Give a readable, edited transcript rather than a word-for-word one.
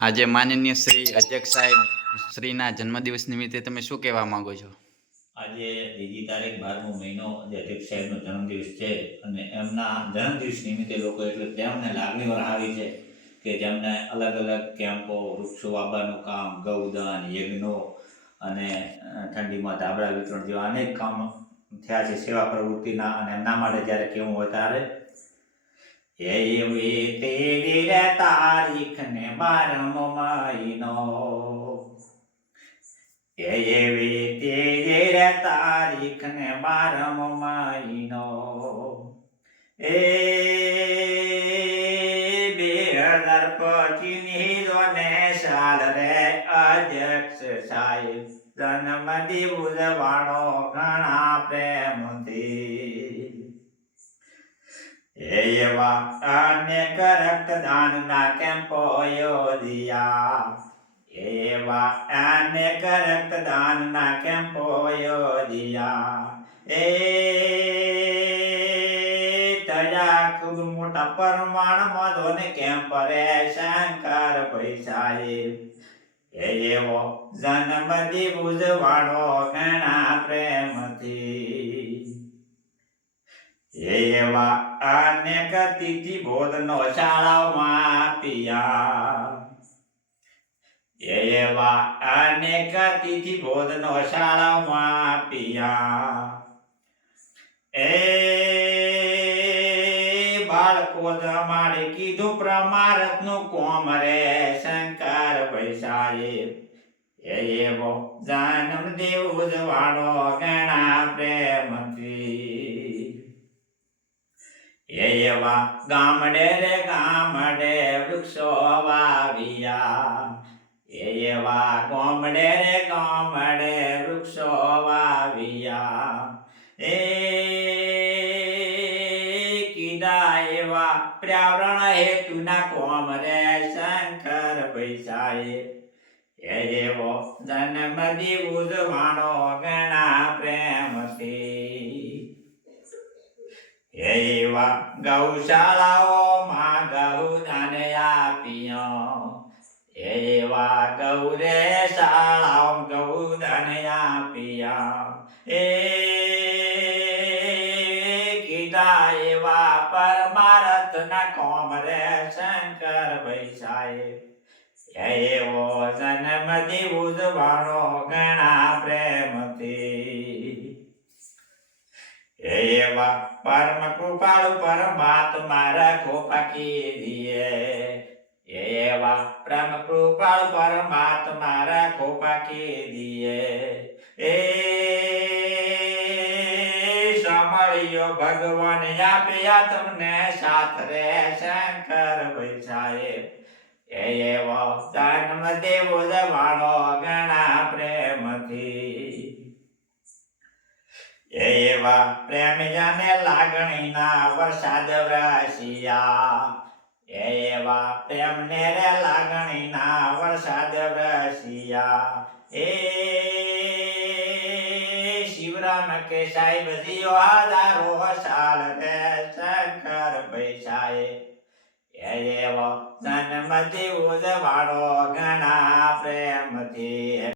આજે માનનીય શ્રી અધ્યક્ષ સાહેબ શ્રીના જન્મદિવસ નિમિત્તે તમે શું કહેવા માંગો છો? આજે 2 તારીખ 12મો મહિનો જે અધ્યક્ષ સાહેબનો જન્મદિવસ છે અને એમના જન્મદિવસ નિમિત્તે લોકો એટલે તેમને લાગણી વરાવી છે કે જેમને અલગ અલગ કેમ્પો, વૃક્ષો વાવવાનું કામ, ગૌદાન, યજ્ઞો અને ઠંડીમાં ધાબળા વિતરણ જેવા અનેક કામ થયા છે સેવા પ્રવૃત્તિના. અને એમના માટે જ્યારે કેવું હોય ત્યારે એવી તેરી રે તારીખ ને 12મો મહિનો, એવી તેરી રે તારીખ ને 12મો મહિનો, એ 2025ની જોને સાલ રે અધ્યક્ષ સાહેબ જન્મદિવસ ઉજવવાનો ઘણા પ્રેમથી. એવા અનેક રક્તદાનના કેમ્પો યોજ્યા, એવા અનેક રક્તદાનના કેમ્પો યોજ્યા, એ તયા ખૂબ મોટા પ્રમાણમાં જોને કેમ્પ રે શંકરભાઈ સાહેબ, એવો જન્મદિવસ ઉજવવાનો ઘણા પ્રેમથી. એવા અનેક તિથિ ભોજનો શાળાઓમાં આપ્યા, એવા અનેક તિથિ ભોજનો શાળાઓમાં આપ્યા, એ બાળકો જમાડે કીધું પ્રમારતનું કોમ રે શંકરભાઈ સાહેબ, એવો જન્મદિવસ ઉજવવાનો ઘણા પ્રેમથી. એવા ગામડે રે ગામડે વૃક્ષો વાવ્યા, એવા ગામડે રે ગામડે વૃક્ષો વાવ્યા, એ કીધા એવા પર્યાવરણ હેતુના કોમ રે શંકરભાઈ સાહેબ, એવો જન્મદિવસ ઉજવવાનો ઘણા પ્રેમથી. એવા ગૌશાળાઓમાં ગૌદાન આપ્યો, એવા ગૌરે શાળાઓ ગૌદાન આપ્યા, એ કીધા એવા પરમારથના કોમ રે શંકરભાઈ સાહેબ, એવો જન્મદિવસ ઉજવવાનો ઘણા પ્રેમથી. એવા પરમ કૃપાળુ પરમાત્મા રાખો પાકી દિયે, એવા પરમ કૃપાળુ પરમાત્મા રાખો પાકી દિયે, એ સાંભળ્યો ભગવાન આપ્યા તમને સાથ રે શંકરભાઈ સાહેબ, એવો જન્મદિવસ ઉજવવાનો ઘણા પ્રેમથી. એવા પ્રેમ જાને લાગણીના વરસાદ વરસ્યા, એવા પ્રેમને રે લાગણીના વરસાદ વરસ્યા, એ શિવરામ કે સાહેબ જીઓ હજારો સાલ રે શંકરભાઈ સાહેબ, એવો જન્મદિવસ ઉજવવાનો ઘણા પ્રેમથી.